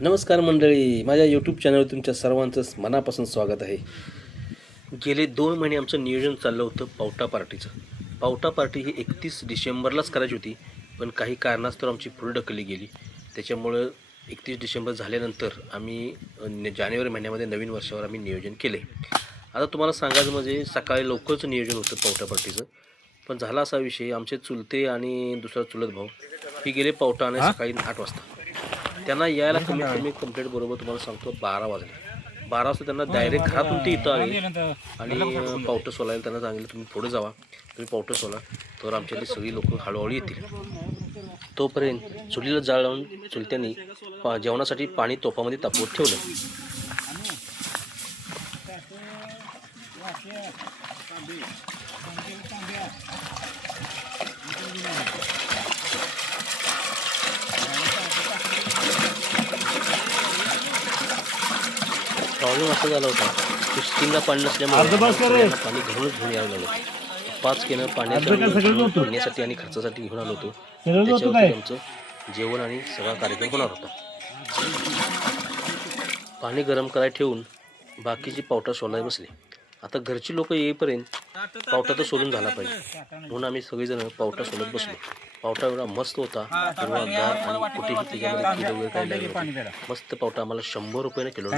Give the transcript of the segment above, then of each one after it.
नमस्कार मंडळी, माझ्या यूट्यूब चॅनलवर तुमच्या सर्वांचं मनापासून स्वागत आहे. गेले 2 महिने आमचं नियोजन चाललं होतं पावटा पार्टीचं. पावटा पार्टी ही 31 डिसेंबरलाच करायची होती, पण काही कारणास्तव आमची पुढे ढकलली गेली. त्याच्यामुळं 31 डिसेंबर झाल्यानंतर आम्ही जानेवारी महिन्यामध्ये नवीन वर्षावर आम्ही नियोजन केले. आता तुम्हाला सांगायचं म्हणजे सकाळी लवकरच नियोजन होतं पावटा पार्टीचं, पण झाला असा विषय, आमचे चुलते आणि दुसरा चुलत भाऊ हे गेले पावटा आणि सकाळी 8 वाजता. त्यांना यायला कमीत कमी कंप्लीट बरोबर तुम्हाला सांगतो 12 वाजले. 12 वाजता त्यांना डायरेक्ट घरातून ते इथं आले आणि पावटं सोलायला त्यांना सांगितलं तुम्ही पुढे जावा, तुम्ही पावटं सोला, तर आमच्यातली सगळी लोक हळूहळू येतील. तोपर्यंत चुलीला जाळ लावून चुलत्यांनी जेवणासाठी पाणी तोपामध्ये तापवत ठेवलं. प्रॉब्लेम असा झाला होता की स्कीमला पाणी नसल्यामुळे पाणी घरूनच घेऊन यायला लागलो. 5 कॅन पाण्याच्या पिण्यासाठी आणि खर्चासाठी घेऊन आलो होतो. त्याच्यावरती आमचं जेवण आणि सगळा कार्यक्रम होणार होता. पाणी गरम करायला ठेवून बाकीची पावटा सोलायला बसले. आता घरची लोक येईपर्यंत पावटा तर सोलून झाला पाहिजे, म्हणून आम्ही सगळेजण पावटा सोलत बसलो. पावटा एवढा मस्त होता, हिरवागार आणि कुठेही त्याच्यामध्ये किलो वगैरे काय लागलं. मस्त पावटा आम्हाला 100 रुपयाने किलो.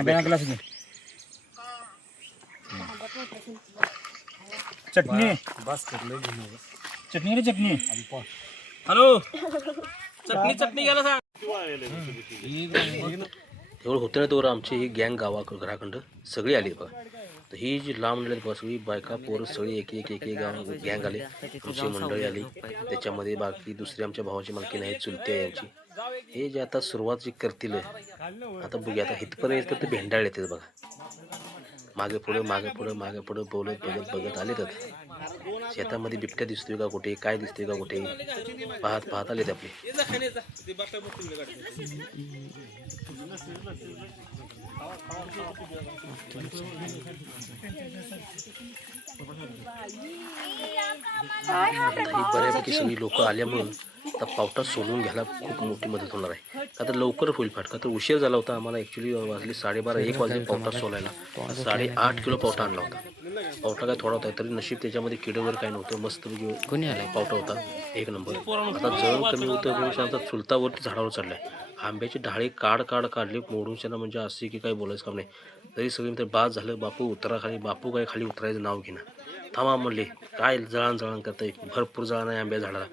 चटणी चटणी रे चटणी. हॅलो चटणी चटणी घ्यायला सांग. एवढं होतं ना, तेवढं आमची ही गँग घराखंड सगळी आली बघा. तर ही जी लांब मंडळी बघा, सगळी बायका पोरं सगळी एक गँग आली, आमची मंडळी आली. त्याच्यामध्ये बाकी दुसरी आमच्या भावाची मालकी नाही, चुलती आहे यांची. हे जे आता सुरुवात जी करतील आता बघूया. आता इथपर्यंत तर ते भेंडाळ येते बघा, मागे पुढं बोलत बघत आले. तर शेतामध्ये बिबट्या दिसतोय का कुठे, काय दिसतोय का कुठे, पाहत आले ते आपले. बऱ्यापैकी सगळी लोक आल्यामुळं आता पावटा सोलून घ्यायला खूप मोठी मदत होणार आहे. का तर लवकर होईल फाट, का तर उशीर झाला होता आम्हाला. ॲक्च्युली वाजले 12:30-1 वाजले पावटा सोलायला. 8.5 किलो पावटा आणला होता. पावटा काय थोडा होता, तरी नशीब त्याच्यामध्ये किड वगैरे काय नव्हतं. मस्त कोणी आला पावटा होता, 1 नंबर. आता जळण कमी होतं म्हणून आता चुलतावरती झाडावर चढलाय. आंब्याची डाळी काढली मोडून त्यांना, म्हणजे असे की काही बोलायचं काम नाही. तरी सगळी तर बाद झालं. बापू उतरा खाली, बापू काय खाली उतरायचं नाव घेणं. थांबा म्हणले, काय जळण करताय, भरपूर जळण आहे आंब्या झाडाला.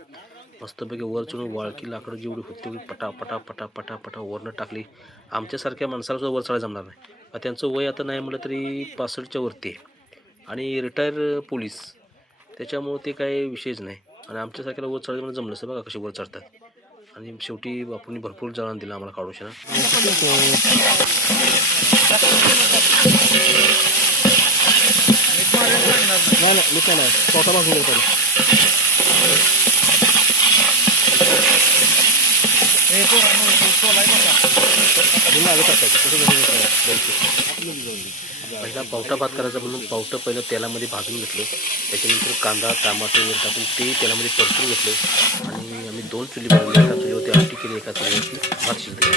मस्तपैकी वर चढून वाळकी लाकडं जेवढी होती तेवढी पटा वरनं टाकली. आमच्यासारख्या माणसाला सुद्धा वर चढायला जमणार नाही. त्यांचं वय आता नाही म्हटलं तरी 65च्या वरती आहे आणि रिटायर पोलीस, त्याच्यामुळं ते काही विषयच नाही. आणि आमच्यासारख्याला वर चढायचं म्हणजे जमलं असतं बघा कसे वर चढतात. आणि शेवटी बापूंनी भरपूर जळण दिलं आम्हाला काढूशा. पहिला पावटा भात करायचा म्हणून पावटं पहिलं तेलामध्ये भाजून घेतलं. त्याच्यानंतर कांदा टमाटर वगैरे टाकून ते तेलामध्ये परतून घेतलं. आणि आम्ही 2 चुली बनवल्या. एका चुलीवरती आमटी केली, एका चुलीवरती भात शिजले.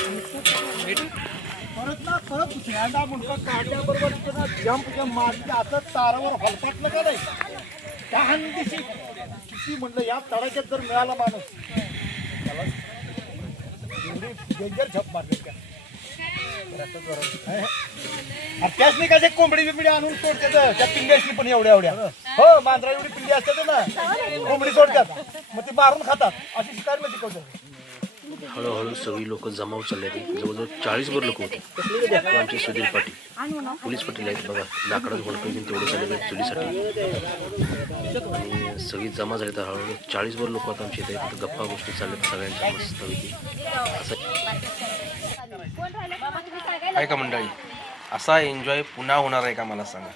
परत दुसऱ्यांदा मुंडका काढल्याबरोबर जंप मारली असं तारावर हलपाटलं का नाही त्या दिवशी किती म्हणलं या तडाख्यात जर मिळाला माणूस त्याला डेंजर झप मारले. त्याच नाही कसे कोंबडी बिंबडी आणून सोडतात त्या पिंड्याची पण एवढ्या हो मांजरा एवढी पिंडी असतात ना, कोंबडी सोडतात मग ते मारून खातात. अशी शिकार नाही शिकवतात. हळूहळू सगळी लोक जमाव चालले होते. जवळजवळ 40 लोक होते. आमचे सुधीर पाटील पोलीस पाटील आहेत बघा, लाकडाचं होडकं घेऊन तेवढे चालले चुलीसाठी. आणि सगळी जमा झाली. तर हळूहळू 40 लोक आता आमच्या इथे. तिथं गप्पा गोष्टी चालल्यात सगळ्यांच्या मस्तपैकी. आहे का मंडळी, असा एन्जॉय पुन्हा होणार आहे का मला सांगा.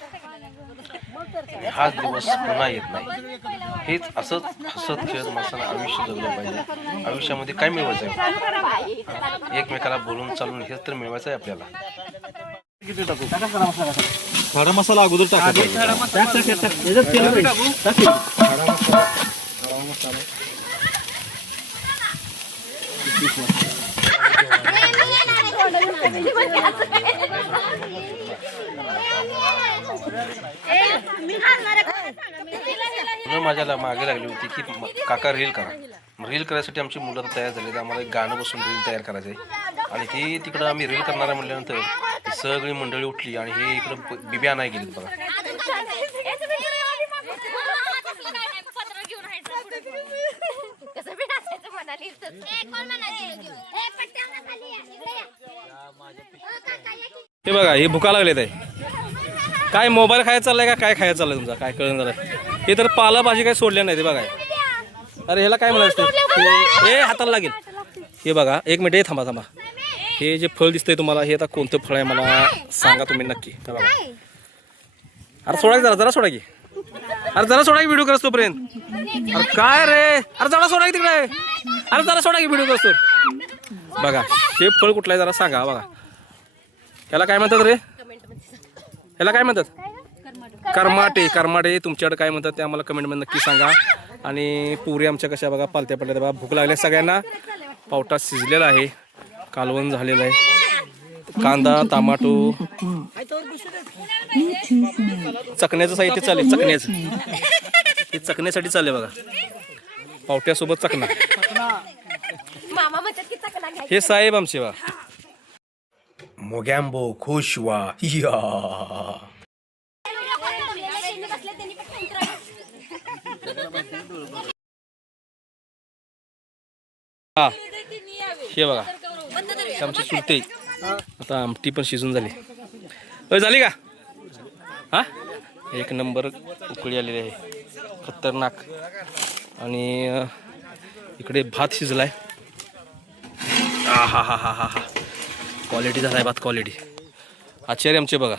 हाच दिवस पुन्हा येत नाही. हेच असंच हसत खेळत मस्त आयुष्य जगलं पाहिजे. आयुष्यामध्ये काय मिळवायचं आहे, एकमेकाला बोलून चालून हेच तर मिळवायचं आहे आपल्याला. किती टाकू? खडा मसाला अगोदर टाकायचा. माझ्या मागे लागली होती की काका रील करा. रील करायसाठी आमची मुलं तयार झाली. आम्हाला एक गाणं बसून रील तयार करायचं आहे आणि ती तिकडं आम्ही रील करणार आहे म्हटल्यानंतर ती सगळी मंडळी उठली आणि हे इकडं बिब्या नाही गेली बघा. हे बघा हे भुका लागलेत आहे. काय मोबाईल खायला चाललाय का काय खायला चाललंय तुमचा काय कळून झालंय. हे तर पालाभाजी काही सोडल्या नाही ते बघा. अरे ह्याला काय म्हणायचं हे हाताला लागेल. हे बघा एक मिनिट हे थांबा थांबा. हे जे फळ दिसतंय तुम्हाला हे आता कोणतं फळ आहे मला सांगा तुम्ही नक्की. बघा अरे सोडा की जरा सोडा की. अरे जरा सोडा की व्हिडिओ करतो तोपर्यंत. अरे काय रे अरे जरा सोडा की तिकडे. अरे जरा सोडा की व्हिडिओ करतो. बघा हे फळ कुठलं आहे जरा सांगा. बघा ह्याला काय म्हणतात रे. ह्याला काय म्हणतात. करमाटे. करमाटे तुमच्याकडे काय म्हणतात ते आम्हाला कमेंटमध्ये नक्की सांगा. आणि पुरी आमच्या कशा बघा पालत्या पडल्या बघा. भूक लागल्या सगळ्यांना. पावटा शिजलेला आहे. कालवण झालेलं आहे. कांदा टमाटो चकण्याचं साहित्य चालेल. चकण्याचं हे चकण्यासाठी चालले बघा. पावट्यासोबत चकना. हे साहेब आमचे बा मोगॅम्बो खुश वा या. हा हे बघा आमची चुलते. आता आमटी पण शिजून झाली. झाली का. हा एक नंबर उकळी आलेली आहे खतरनाक. आणि इकडे भात शिजलाय. हा हा हा हा हा हा क्वालिटी झालाय भात क्वालिटी. आचार्य आमचे बघा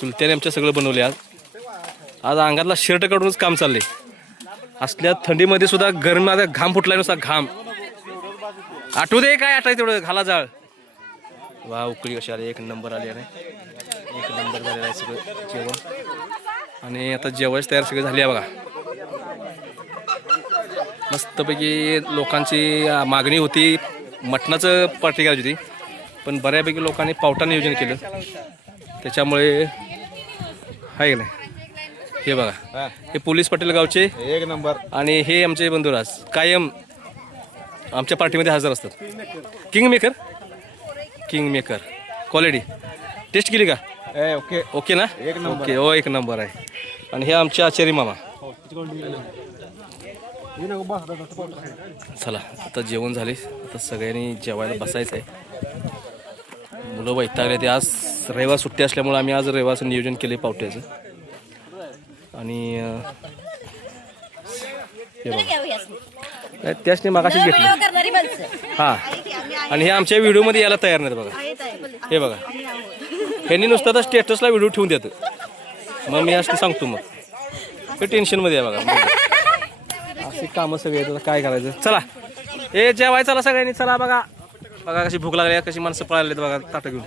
चुलत्याने आमच्या सगळं बनवले. आज अंगातला शर्ट काढूनच काम चाललंय. असल्या थंडीमध्ये सुद्धा गरम माझा घाम फुटलाय नुसता घाम. आठवू दे काय आठाय तेवढं घाला जाळ. वा उकळी कशी आली एक नंबर आली आहे. एक नंबर झालेलं आहे सगळं जेवण. आणि आता जेवायची तयार सगळी झाली आहे बघा. मस्तपैकी लोकांची मागणी होती मटणाचं पार्टी करायची होती पण बऱ्यापैकी लोकांनी पावटा नियोजन केलं त्याच्यामुळे आहे नाही. हे बघा हे पोलीस पाटील गावचे एक नंबर. आणि हे आमचे बंधुराज कायम आमच्या पार्टीमध्ये हजर असतात. किंग मेकर क्वालिटी टेस्ट केली का. ओके ओके ना. ओके हो एक नंबर आहे. आणि हे आमचे आचार्य मामा. चला आता जेवण झाले. आता सगळ्यांनी जेवायला बसायचं आहे. मुलं वैतागले ते. आज रविवार सुट्टी असल्यामुळे आम्ही आज रविवारचं नियोजन केले पावट्याचं. आणि त्याच नाही मागाशीच घेतलं. हां आणि हे आमच्या व्हिडिओमध्ये यायला तयार नाहीत बघा. हे बघा ह्यांनी नुसतं तर स्टेटसला व्हिडिओ ठेवून देतं. मग मी असं सांगतो मग ते टेन्शनमध्ये आहे बघा. अशी कामं सगळे आता काय करायचं. चला हे जेवाय चला सगळ्यांनी. चला बघा बघा कशी भूक लागली कशी माणसं पळालेत बघा ताटं घेऊन.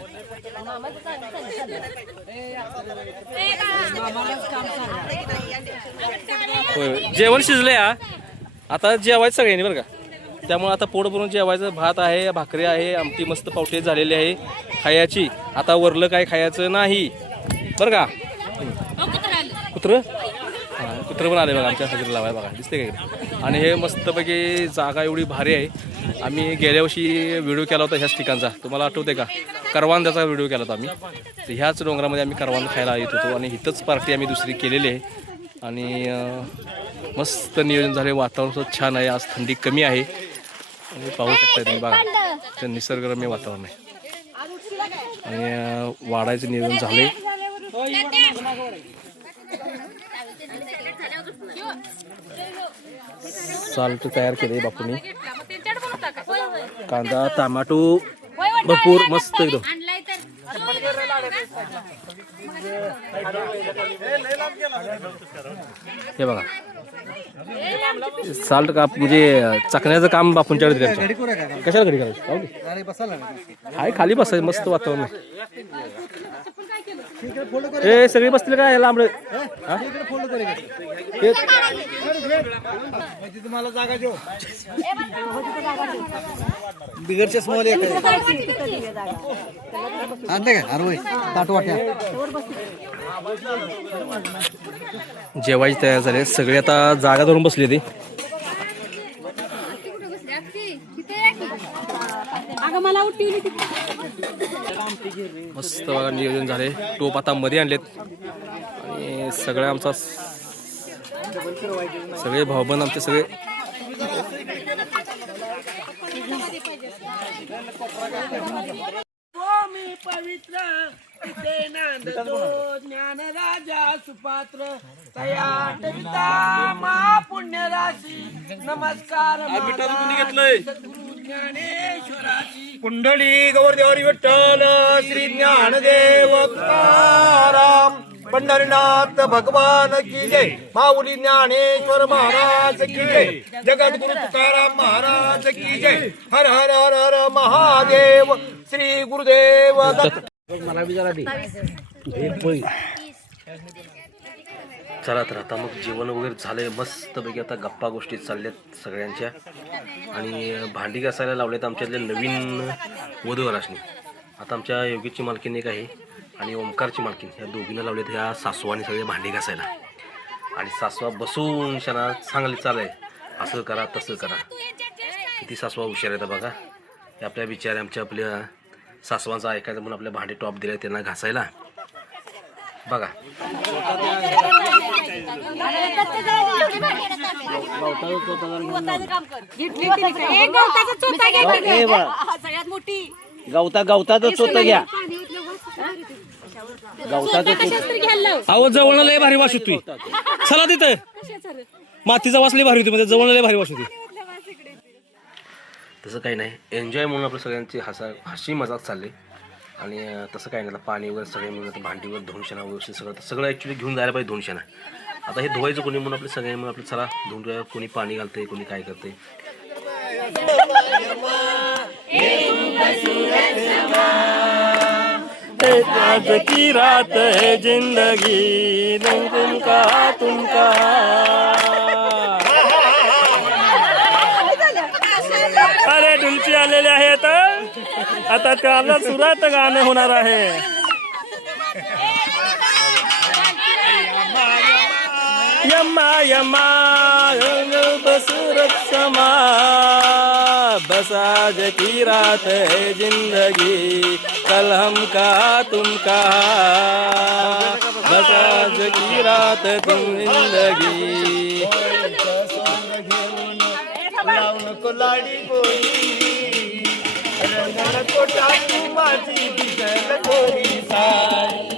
होय जेवण शिजले. आता जेवायचं सगळ्यांनी बरं का. त्यामुळे आता पोट भरून जेवायचं. भात आहे भाकरी आहे आमटी मस्त पावटे झालेली आहे खायची. आता वरलं काय खायचं नाही बरं का. कुत्रं कुत्रं पण आले बघा आमच्या हजेरी लावाय बघा दिसते का इकडे. आणि हे मस्तपैकी जागा एवढी भारी आहे. आम्ही गेल्या वर्षी व्हिडिओ केला होता ह्याच ठिकाणचा तुम्हाला आठवते का. करवांद्याचा व्हिडिओ केला होता आम्ही. तर ह्याच डोंगरामध्ये आम्ही करवांद खायला येत होतो आणि इथंच पार्टी आम्ही दुसरी केलेली आहे. आणि मस्त नियोजन झाले. वातावरण सुद्धा छान आहे. आज थंडी कमी आहे आणि पाहू शकता तुम्ही बघा तर निसर्गरम्य वातावरण आहे. आणि वाढायचं नियोजन झाले. साल्ट तयार केले बापूंनी. कांदा टमाटो भरपूर मस्त एकदम. हे बघा साल्ट काप म्हणजे चकण्याचं काम बापूंच्याकडे करायचं. कशाला घडी करायचं? हाय खाली बसायचं मस्त वातावरण आहे. ए सगळी बसतील का याला आंबळे तुम्हाला जागा देऊ बिगरच्या स्मॉल एक आणते का अरे ताटवाट्या जेवायची तयार झाले सगळे आता जागा धरून बसली ती. मस्त बघा नियोजन झाले. टोप आता मध्ये आणलेत आणि सगळे आमचा सगळे भाऊबंद आमचे सगळे पवित्र ज्ञान राजा सुपात्र तया आठविता महापुण्य राशी नमस्कार ज्ञानेश्वराची कुंडली गौरदेवारी विठ्ठल श्री ज्ञानदेव तुकाराम पंढरीनाथ भगवान की जय माऊली ज्ञानेश्वर महाराज की जय जगद्गुरु तुकाराम महाराज की जय हर हर हर हर महादेव श्री गुरुदेव दत्त. चला तर आता मग जेवण वगैरे झालंय मस्तपैकी. आता गप्पा गोष्टी चालल्यात सगळ्यांच्या आणि भांडी घासायला लावलेत आमच्यातले नवीन वधूवराशनी. आता आमच्या योगीची मालकीन एक आहे आणि ओमकारची मालकीन ह्या दोघींना लावलेत ह्या सासवानी सगळे भांडी घासायला. आणि सासवा बसून शना चांगली चालय असं करा तसं करा. किती सासवा हुशार आहेत बघा. हे आपल्या बिचारे आपल्या सासवांचा ऐकायचं म्हणून आपल्या भांडी टॉप दिले त्यांना घासायला बघा. गवताचा चोथा घ्या. अहो जवळ लय भारी वास होती. चला तिथं मातीचा वास लय भारी होती म्हणजे जवळ लय भारी वास होती. तसं काही नाही एन्जॉय म्हणून आपल्या सगळ्यांची हसी मजाक चालली. आणि तसं काही नाही पाणी वगैरे सगळे मिळून भांडी वगैरे धुणशना व्यवस्थित सगळं ॲक्च्युली घेऊन जायला पाहिजे धुणशना. आता हे धुवायचं कोणी म्हणून आपले सगळे म्हणून आपलं चला धुवून कोणी पाणी घालतंय कोणी काय करतंय. आज की रात है जिंदगी तुमका अरे ढुलची आलेले आहेत. आता त्याला सुरात गाणं होणार आहे. यम्मा यम्मा बसुरत समा बस आज की रात है जिंदगी कल हम का तुम का बस आज की रात तुम जिंदगी. लाडी गोरी रंगल कोटा तू माझी दिसल गोरी साडी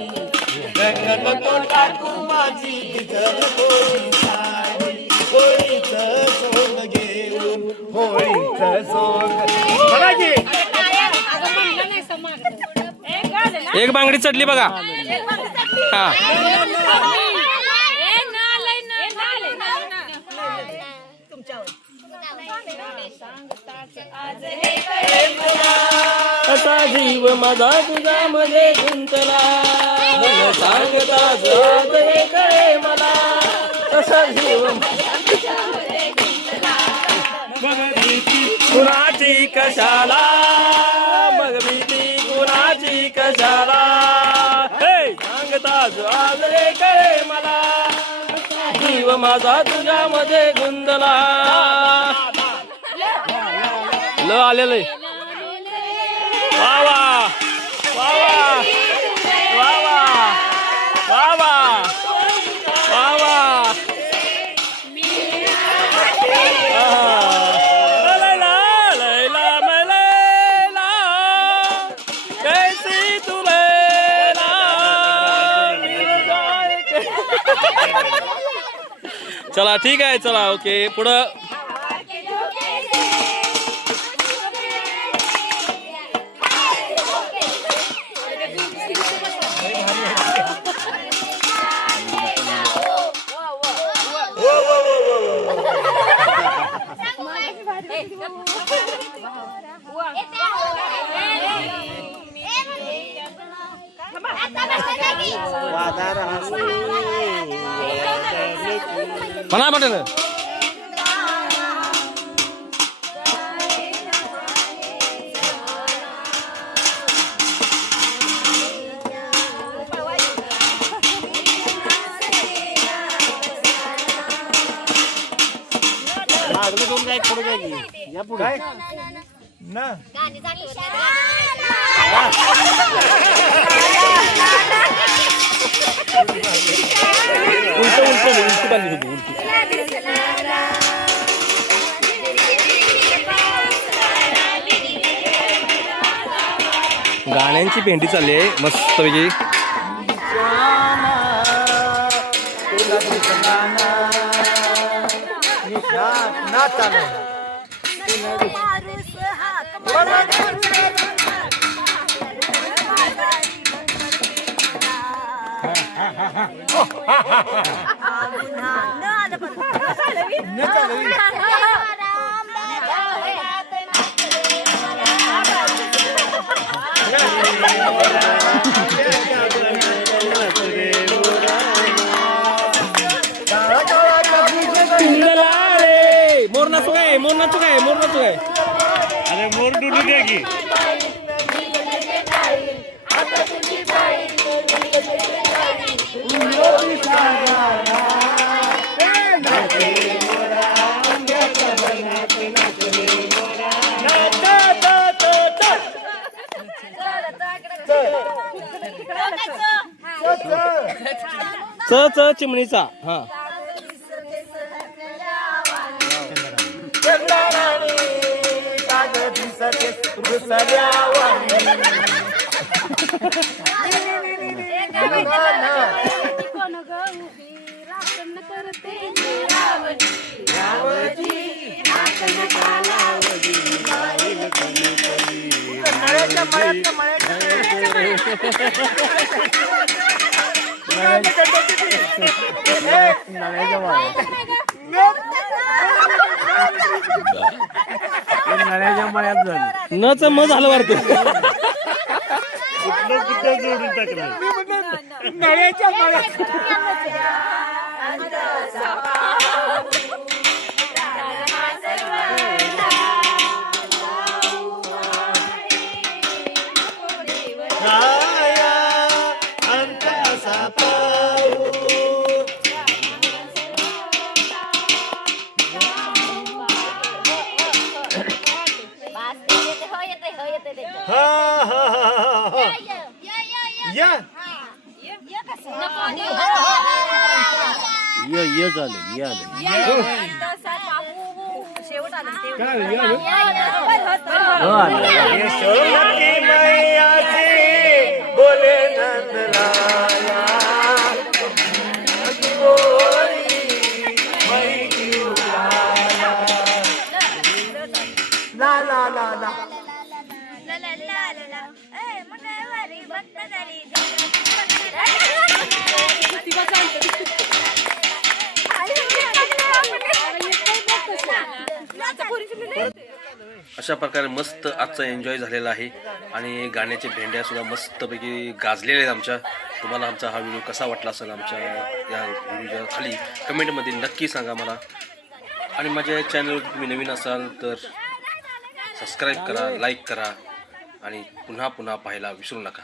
रंगल कोटा तू माझी दिसल गोरी साडी होळीचं सोंग घेऊन होळीचं सोंग बघा की एक बांगडी चढली बघा. हा असा जीव माझा तुझा मध्ये गुंतला सांगता जात हे कळे मला. असा जीव कुणाची कशाला मग भीती कुणाची कशाला हे सांगता जात हे कळे मला. जीव माझा तुझ्या मध्ये गुंतला. ल आलेलं वा वा वा वा वा वा वा वा लैला लैला मैं लैला कैसी तू लैला. चला ठीक आहे चला ओके पुढं. म्हणा म्हटलं मागलं दोन काय पुढे काय की? या पुढे काय ना उलट बांधली होती उलटी गाण्यांची भेंडी चालली आहे मस्तपैकी ना चालू मोर नाचू काय मोर नाचू काय मोर नाचू काय अरे मोर डुडू द्या की च चिमणीचा हा नच म झालं वाटतं कुठलं कुठं जोडून टाकलं नळ्याच्या मळ्यात या ये झालं ये आलं यशोमती मैयाची बोले नंदलाला गोरी मैगी उलाला ला ला ला ला अशा प्रकारे मस्त आजचा एन्जॉय झालेला आहे आणि गाण्याच्या भेंड्या सुद्धा मस्तपैकी गाजलेल्या आहेत आमच्या. तुम्हाला आमचा हा व्हिडिओ कसा वाटला असेल आमच्या या व्हिडिओच्या खाली कमेंटमध्ये नक्की सांगा मला. आणि माझ्या चॅनलवर तुम्ही नवीन असाल तर सबस्क्राईब करा, लाईक करा आणि पुन्हा पुन्हा पाहायला विसरू नका.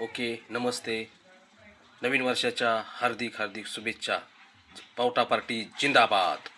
ओके, नमस्ते. नवीन वर्षाच्या हार्दिक हार्दिक शुभेच्छा. पावटा पार्टी जिंदाबाद.